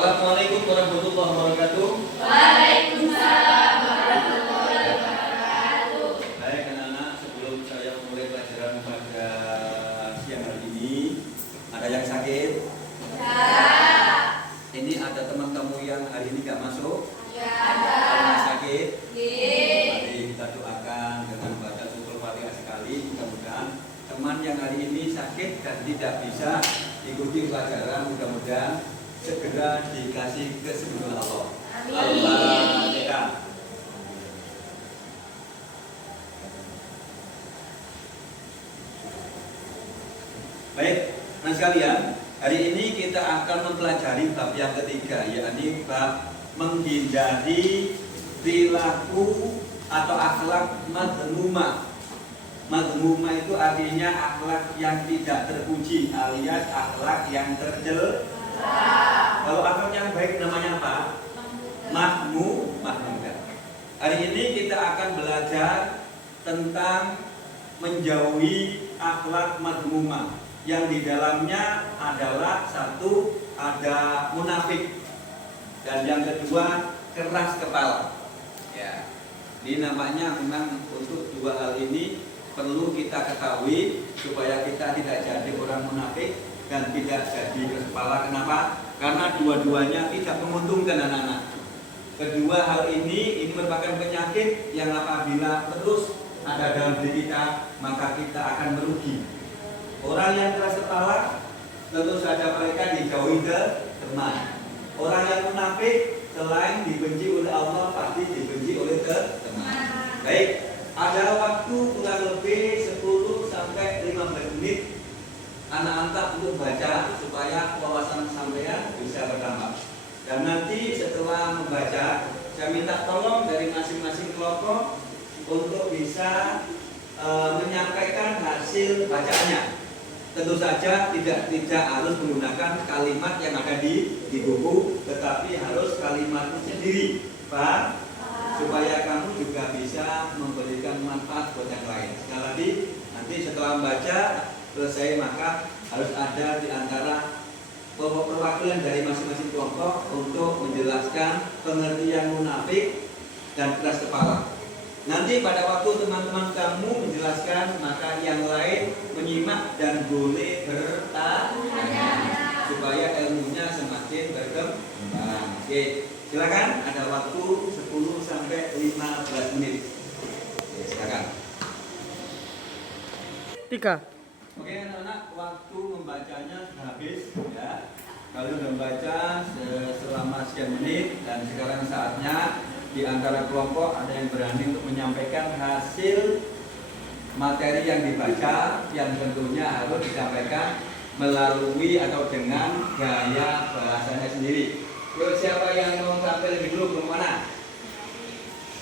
Assalamualaikum warahmatullahi wabarakatuh. Waalaikumsalam warahmatullahi wabarakatuh. Baik anak-anak, sebelum saya mulai pelajaran pada siang hari ini, ada yang sakit? Ya. Ini ada teman kamu yang hari ini gak masuk? Ya. Karena sakit? Ye. Mari kita doakan dengan baca suratul Fatihah sekali. Mudah-mudahan teman yang hari ini sakit dan tidak bisa ikuti pelajaran, mudah-mudahan segera dikasih kesembuhan Allah. Amin. Al-Fatihah. Baik, nah sekalian, hari ini kita akan mempelajari bab yang ketiga, yakni bab menghindari perilaku atau akhlak madhmumah. Madhmumah itu artinya akhlak yang tidak terpuji alias akhlak yang tercela. Kalau akhlak yang baik namanya apa? Mahmudah. Hari ini kita akan belajar tentang menjauhi akhlak madhmumah yang di dalamnya adalah satu, ada munafik, dan yang kedua keras kepala. Ya, ini namanya memang untuk dua hal ini perlu kita ketahui supaya kita tidak jadi orang munafik dan tidak jadi keras kepala. Kenapa? Karena dua-duanya tidak menguntungkan anak-anak. Kedua hal ini merupakan penyakit yang apabila terus ada dalam diri kita, maka kita akan merugi. Orang yang keras kepala tentu saja mereka dijauhi ke teman. Orang yang munafik selain dibenci oleh Allah pasti dibenci oleh teman. Baik, ada waktu kurang lebih 10 sampai 15 menit anak-anak untuk baca supaya wawasan sampean bisa bertambah. Dan nanti setelah membaca, saya minta tolong dari masing-masing kelompok untuk bisa menyampaikan hasil bacaannya. Tentu saja tidak harus menggunakan kalimat yang ada di buku, tetapi harus kalimatnya sendiri, Pak, supaya kamu juga bisa memberikan manfaat buat yang lain. Sekali lagi, nanti setelah membaca selesai maka harus ada di antara kelompok perwakilan dari masing-masing kelompok untuk menjelaskan pengertian munafik dan keras kepala. Nanti pada waktu teman-teman kamu menjelaskan, maka yang lain menyimak dan boleh bertanya supaya ilmunya semakin berkembang. Oke, silakan, ada waktu 10 sampai 15 menit. Oke, silakan. 3. Oke anak-anak, waktu membacanya sudah habis ya. Kalian sudah membaca selama sekian menit dan sekarang saatnya di antara kelompok ada yang berani untuk menyampaikan hasil materi yang dibaca yang tentunya harus disampaikan melalui atau dengan gaya bahasanya sendiri. Yuk, siapa yang mau tampil lebih dulu ke mana?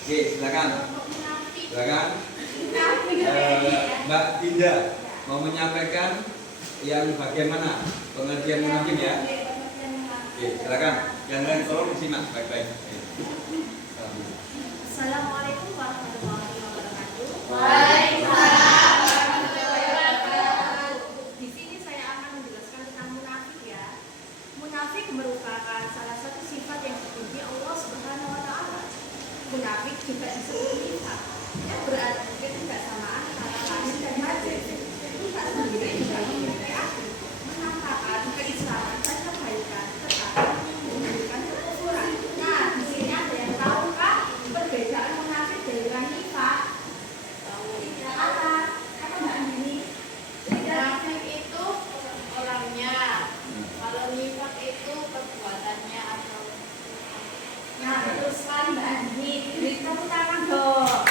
Oke, silakan. Silakan. Mbak Dinda mau menyampaikan yang bagian mana? Pengertian munafik ya? Oke, silakan. Yang lain tolong disimak baik-baik. Assalamualaikum warahmatullahi wabarakatuh. Waalaikumsalam warahmatullahi wabarakatuh. Di sini saya akan menjelaskan tentang munafik ya. Munafik merupakan salah satu sifat yang dipuji Allah Subhanahu wa taala. Munafik juga disebut nifaq. Yang berarti kesamaan antara lahir dan batin. Nifaq sendiri juga memiliki arti menampakkan keislaman dan kebaikan, tetapi menunjukkan kekufuran. Nah, di sini ada yang tahu kah perbedaan munafik dengan nifaq? Apa Mbak Andini? Munafik itu orangnya, kalau nifak itu perbuatannya atau Nah, betul sekali Mbak Andini. Beri tepuk tangan dong. Nah,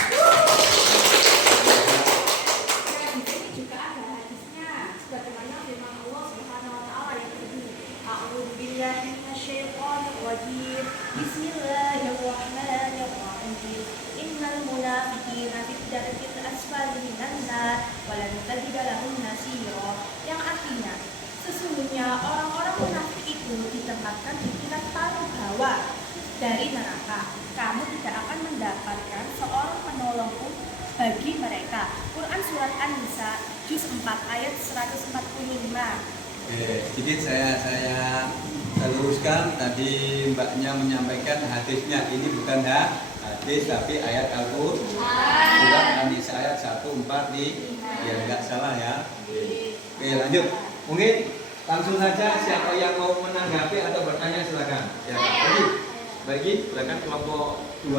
di sini juga ada hadisnya. Sebagaimana firman Allah Subhanahu wa taala yang berbunyi, A'udzu billahi minasyaitonir rajim. Bismillahirrahmanirrahim. Innal munafiqina fi darkil asfali minan nar wa lan tajida lahum nasira. Yang artinya, sesungguhnya orang-orang munafik itu ditempatkan di tingkat paling bawah dari neraka. Kamu tidak akan mendapatkan seorang penolong pun bagi mereka. Quran Surat An-Nisa Juz 4 ayat 145. Sedikit saya Saya luruskan tadi mbaknya menyampaikan hadisnya ini bukan hadis tapi ayat Al-Qur'an. Surat An-Nisa ayat 145 biar nggak salah ya. Oke, lanjut. Mungkin langsung saja siapa yang mau menanggapi atau bertanya silakan. Ya, bagi silakan kelompok 2.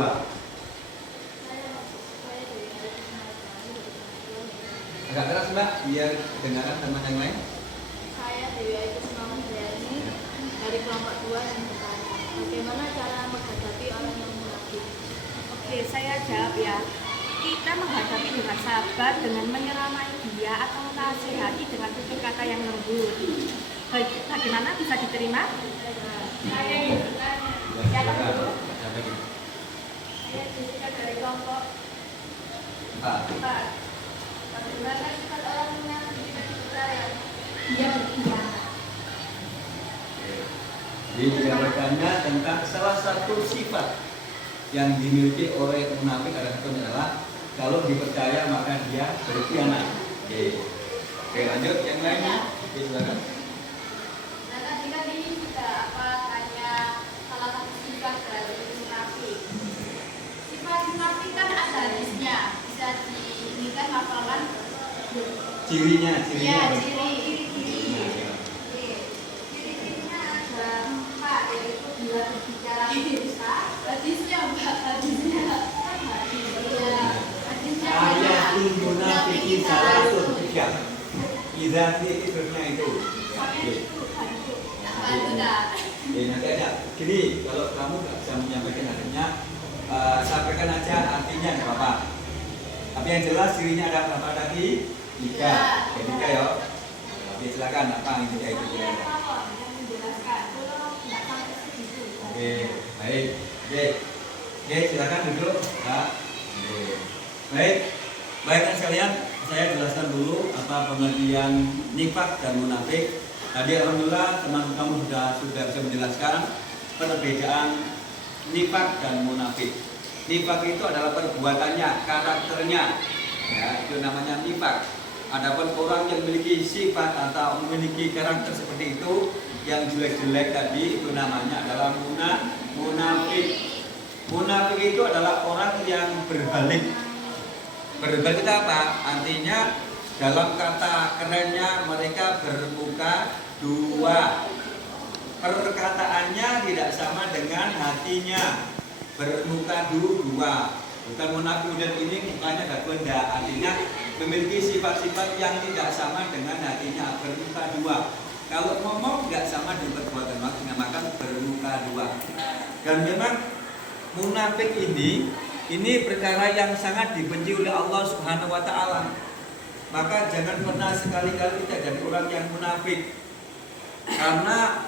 Agak keras mbak, biar kedengaran teman yang lain. Saya Dewi Ayu Sumawardani dari kelompok 2 yang bertanya, bagaimana cara menghadapi orang yang munafik? Oke, saya jawab ya. Kita menghadapi dengan sabar, dengan menyeramai dia atau menasihati dengan tutur kata yang lembut. Bagaimana bisa diterima? Saya bertanya. Siapa dulu? Saya Jessica dari kelompok 4. Bagaimana sifat orang yang tidak dipercaya? Dia berkhianat. Jadi jawabannya tentang salah satu sifat yang dimiliki oleh munafik adalah kalau dipercaya maka dia berkhianat. Oke, lanjut yang lainnya. Oke, silakan. Nah, tadi kita tanya salah satu sifat dari munafik. Sifat munafik kan ada hadisnya, bisa diinginkan hafalan. Cirinya. Iya, ciri-cirinya ada 4, yaitu bila berbicara dusta. Hadisnya Mbak, hadisnya. Iya, hadisnya Ayatul munafiqin salatun 3. Idza fi'ilnya itu. Nanti ada. Gini, kalau kamu nggak bisa menyampaikan artinya, sampaikan aja artinya nggak apa-apa. Tapi yang jelas cirinya ada berapa tadi? 3. Oke, 3 ya. Oke, silakan apa yang tiga itu? Oke, baik. Oke, silakan duduk. Pak. Baik, baiklah sekalian, saya jelaskan dulu apa pengertian nifak dan munafik. Tadi alhamdulillah teman kamu sudah bisa menjelaskan perbedaan nifak dan munafik. Nifak itu adalah perbuatannya, karakternya, ya, itu namanya nifak. Adapun orang yang memiliki sifat atau memiliki karakter seperti itu, yang jelek-jelek tadi itu namanya adalah munafik. Munafik itu adalah orang yang berbalik. Berbalik itu apa? Artinya dalam kata kerennya mereka bermuka dua. Perkataannya tidak sama dengan hatinya. Bermuka dua. Bukan munafik dan ini mukanya gak benda. Artinya memiliki sifat-sifat yang tidak sama dengan hatinya. Bermuka dua. Kalau ngomong nggak sama dengan perbuatan, maka dinamakan bermuka dua. Dan memang munafik ini perkara yang sangat dibenci oleh Allah Subhanahu wa taala. Maka jangan pernah sekali-kali kita jadi orang yang munafik. Karena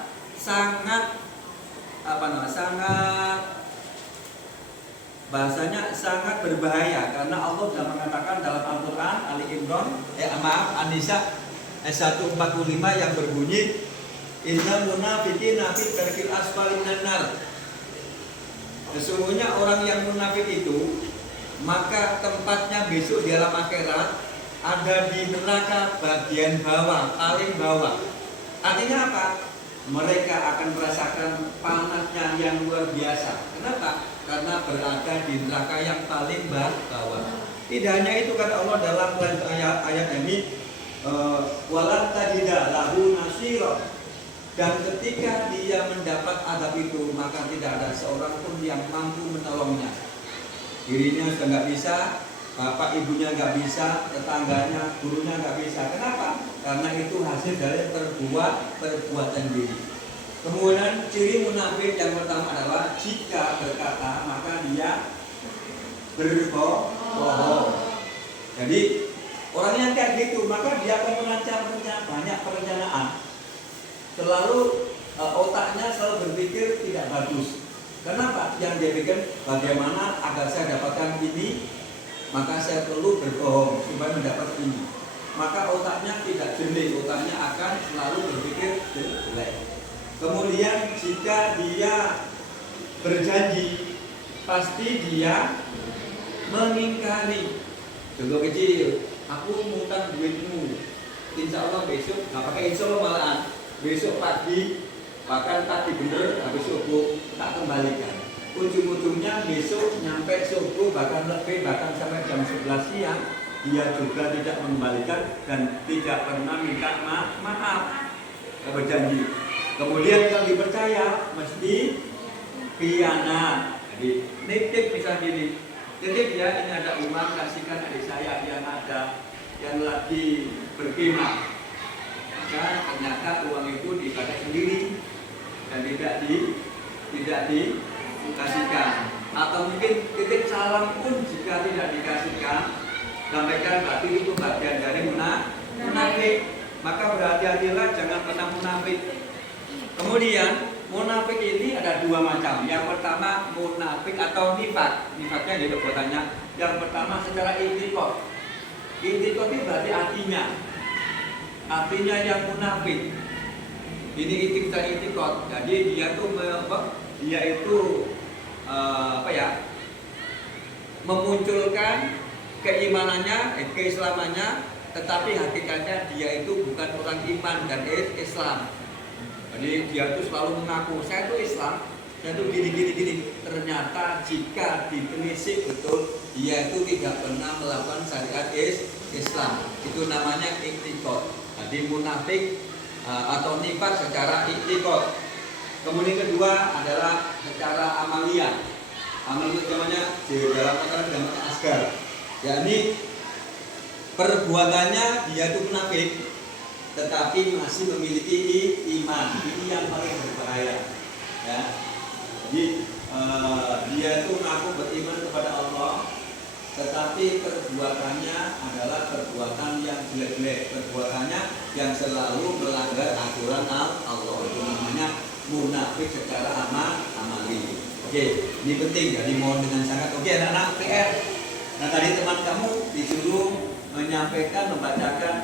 bahasanya sangat berbahaya karena Allah sudah mengatakan dalam Al-Qur'an An-Nisa ayat 145 yang berbunyi innal munafiqina fi darkil asfali minan nar. Sesungguhnya orang yang munafik itu maka tempatnya besok di alam akhirat ada di neraka bagian bawah, paling bawah. Artinya apa? Mereka akan merasakan panasnya yang luar biasa. Kenapa? Karena berada di neraka yang paling bawah. Tidak hanya itu kata Allah dalam ayat ini, walan tajida lahu nasira. Dan ketika dia mendapat adab itu, maka tidak ada seorang pun yang mampu menolongnya. Dirinya sudah nggak bisa, bapak ibunya nggak bisa, tetangganya, gurunya nggak bisa. Kenapa? Karena itu hasil dari perbuatan diri. Kemudian ciri munafik yang pertama adalah jika berkata maka dia berbohong. Jadi orang yang kayak gitu maka dia akan merancang banyak perencanaan. Selalu otaknya selalu berpikir tidak bagus. Kenapa? Yang dia pikir bagaimana agar saya dapatkan ini, maka saya perlu berbohong supaya mendapat ini. Maka otaknya tidak jernih, otaknya akan selalu berpikir jelek. Kemudian jika dia berjanji, pasti dia mengingkari. Contoh kecil, aku ngutang duitmu, insya Allah besok, nggak pakai insya Allah malahan, besok pagi bahkan tadi bener habis subuh tak kembalikan. Ujung-ujungnya besok nyampe subuh bahkan lebih, bahkan sampai jam 11 siang dia juga tidak mengembalikan dan tidak pernah minta maaf, berjanji. Kemudian kalau dipercaya mesti khianat. Jadi nitip misalnya gini, titip ya, ini ada uang, kasihkan adik saya yang lagi berkhidmat. Maka ternyata uang itu dipakai sendiri dan tidak dikasihkan. Atau mungkin titip salam pun jika tidak dikasihkan, sampaikan berarti itu bagian dari munafik. Maka berhati-hatilah, jangan pernah munafik. Kemudian munafik ini ada dua macam. Yang pertama munafik atau nifak. Nifaknya jadi perbuatannya. Yang pertama secara i'tiqad. I'tiqad itu berarti artinya yang munafik. Ini i'tiqad. Jadi dia itu memunculkan keimanannya, keislamannya, tetapi hakikatnya dia itu bukan orang iman dan Islam. Jadi dia itu selalu mengaku saya itu Islam, saya itu gini. Ternyata jika ditelisik betul, dia itu tidak pernah melakukan syariat Islam. Itu namanya i'tiqad. Jadi munafik atau nifak secara i'tiqad. Kemudian kedua adalah secara amaliyah. Amaliyah namanya di dalam namanya asgar. Yakni perbuatannya dia itu munafik, tetapi masih memiliki iman. Ini yang paling berbahaya. Ya. Jadi dia itu mengaku beriman kepada Allah, tetapi perbuatannya adalah perbuatan yang jelek-jelek, perbuatannya yang selalu melanggar aturan Allah. Itu namanya munafik secara amali. Oke, ini penting. Jadi mohon dengan sangat. Oke, anak-anak PR. Nah tadi teman kamu disuruh menyampaikan, membacakan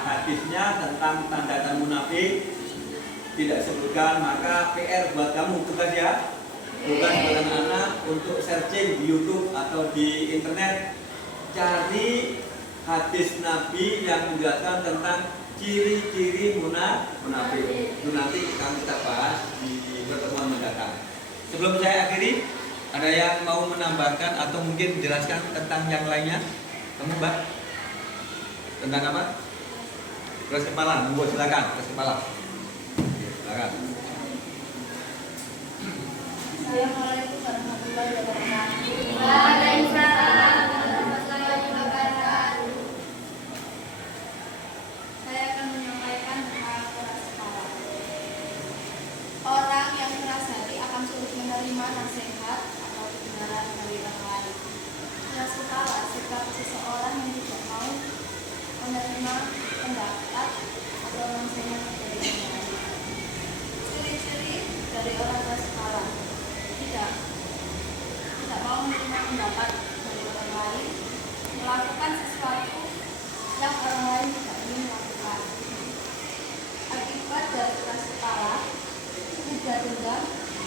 hadisnya tentang tanda-tanda munafik, tidak sebutkan. Maka PR buat kamu tugas ya, tugas buat anak-anak untuk searching di YouTube atau di internet, cari hadis Nabi yang menjelaskan tentang ciri-ciri munafik. Itu nanti kita bahas di pertemuan mendatang. Sebelum saya akhiri, ada yang mau menambahkan atau mungkin menjelaskan tentang yang lainnya? Kamu Mbak? Tentang apa? Keras kepala, monggo silakan, keras kepala. Silakan. Assalamualaikum warahmatullahi wabarakatuh. Waalaikumsalam warahmatullahi wabarakatuh. Saya akan menyampaikan tentang keras kepala. Orang yang keras hati akan sulit menerima nasihat atau kebenaran dari orang lain. Keras kepala sikap seseorang yang tidak mau menerima pendapat atau nasihat dari orang lain. Ciri-ciri dari orang keras kepala: tidak mau menerima pendapat dari orang lain, melakukan sesuatu yang orang lain tidak ingin lakukan. Akibat dari keras kepala, mudah dendam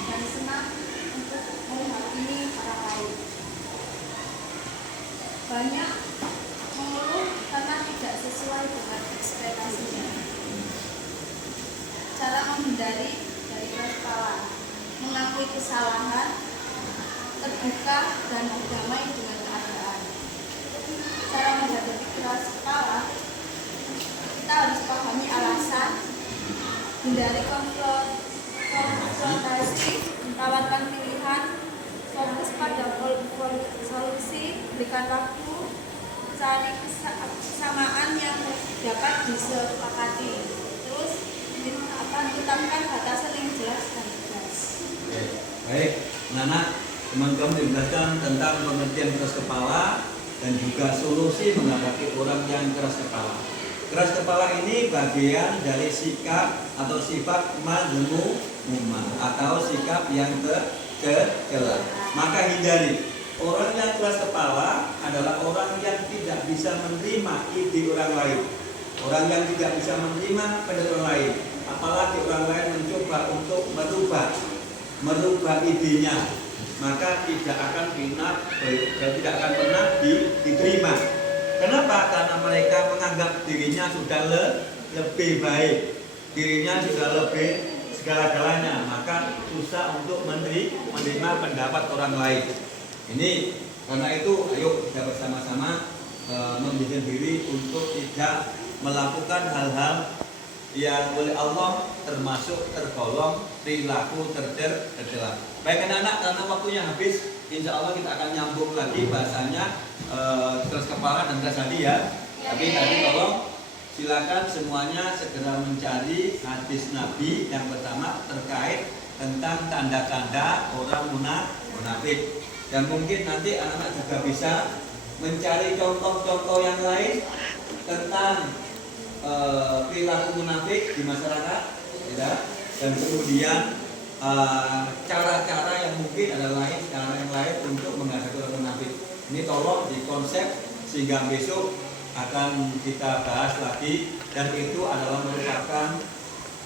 dan senang untuk menghakimi orang lain. Banyak mengeluh karena tidak sesuai dengan ekspektasinya. Cara menghindari dari keras kepala: mengakui kesalahan, terbuka dan berdamai dengan keadaan. Cara menghadapi keras kepala: kita harus pahami alasan, hindari konfrontasi, tawarkan pilihan, fokus pada solusi, berikan waktu, cari kesamaan yang dapat disepakati. Terus tetapkan batasan yang jelas dan tegas. Baik, Nana, teman-teman dijelaskan tentang pengertian keras kepala dan juga solusi menghadapi orang yang keras kepala. Keras kepala ini bagian dari sikap atau sifat mazmumah atau sikap yang tercela. Maka hindari. Orang yang keras kepala adalah orang yang tidak bisa menerima ide orang lain. Orang yang tidak bisa menerima pendapat orang lain. Apalagi orang lain mencoba untuk merubah idenya, maka tidak akan pernah diterima. Kenapa? Karena mereka menganggap dirinya sudah lebih baik, dirinya sudah lebih segala-galanya, maka susah untuk menerima pendapat orang lain. Ini karena itu ayo kita bersama-sama membimbing diri untuk tidak melakukan hal-hal yang oleh Allah termasuk tergolong perilaku tercela. Baik anak-anak, karena waktunya habis, insya Allah kita akan nyambung lagi bahasanya keras kepala dan keras hati ya. Tapi tadi tolong silakan semuanya segera mencari hadis Nabi yang pertama terkait tentang tanda-tanda orang munafik. Dan mungkin nanti anak-anak juga bisa mencari contoh-contoh yang lain tentang perilaku munafik di masyarakat, ya. Dan kemudian cara-cara yang mungkin ada cara yang lain untuk menghadapi orang munafik. Ini tolong dikonsep sehingga besok akan kita bahas lagi, dan itu adalah merupakan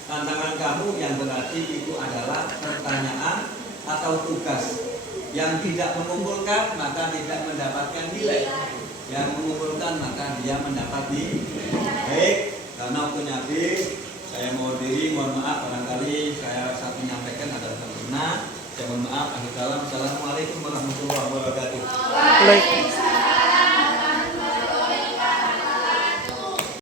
tantangan kamu yang berarti itu adalah pertanyaan atau tugas yang tidak mengumpulkan maka tidak mendapatkan nilai, yang mengumpulkan maka dia mendapat nilai. Baik, karena waktunya habis, saya mau diri, mohon maaf barangkali saya saat menyampaikan ada sempurna. Saya mohon maaf. Assalamualaikum warahmatullahi wabarakatuh.